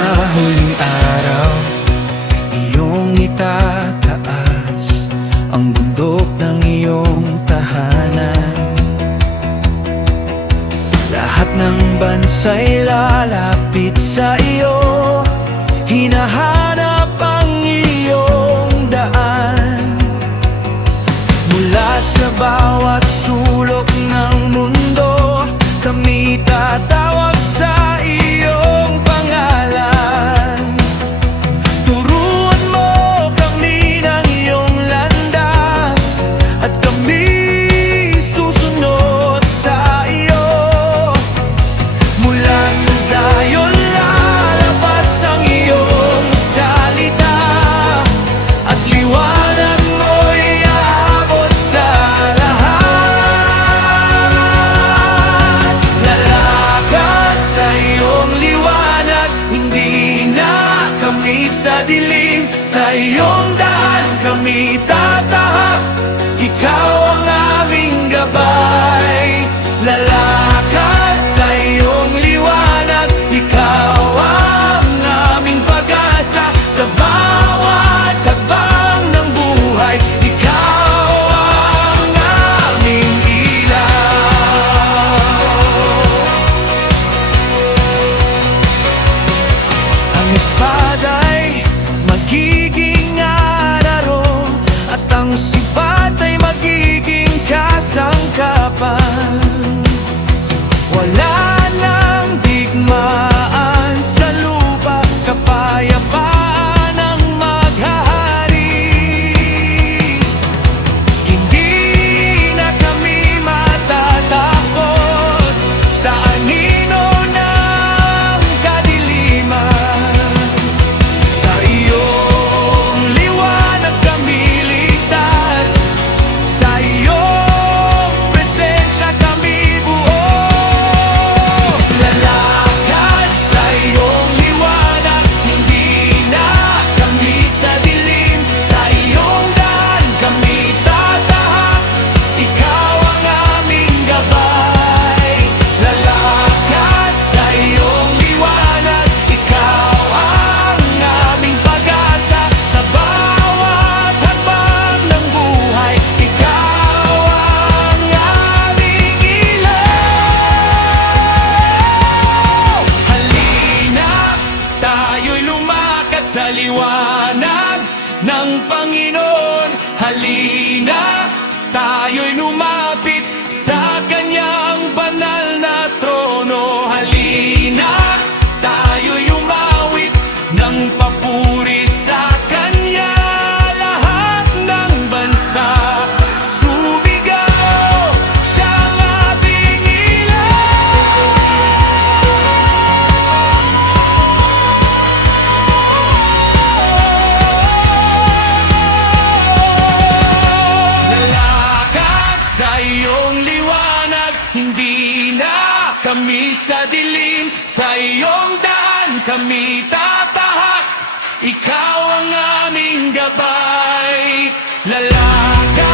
sa huling araw, iyong itataas ang bundok ng iyong tahanan. Lahat ng bansa'y lalapit sa iyo, hinahanap ang iyong daan. Mula sa bawat sulok ng mundo, kami tatawag sa iyong pangalan. Turuan mo kami ng iyong landas, at kami susunod sa iyo. Mula sa Zion lalabas ang iyong salita, at liwanag mo'y aabot sa lahat. Lalakad sa iyong liwanag, hindi na kami sa dilim. Sa iyong daan kami tatahak, ikaw ang aming gabay. Lalakad sa iyong liwanag, ikaw ang aming pag-asa. Sa bawat hakbang ng buhay, ikaw ang aming ilaw. Ang espada'y magiging araro, at ang sibat ay magiging kasangkapan. Wala nang digmaan sa lupa, kapayapaan ang maghahari. Hindi na kami matatakot sa anino ng kadiliman. Sa iyong liwanag kami ligtas, sa iyong presensya kami buo. Lalakad sa iyong liwanag, hindi na kami sa dilim. Sa iyong daan kami tatahak, ikaw ang aming gabay. Lalakad sa iyong liwanag, ikaw ang aming pag-asa. Sa bawat hakbang ng buhay, ikaw ang aming ilaw. Halina, tayo'y lumakad sa liwanag ng Panginoon. Halina, tayo'y lumapit sa kanyang banal na trono. Halina, tayo'y umawit ng papuri sa kanya. Lahat ng bansa sumigaw, siya ang ating ilaw. Lalakad sa iyong liwanag, hindi na kami sa dilim. Sa iyong daan kami tatahak, ikaw ang aming gabay. Lalakad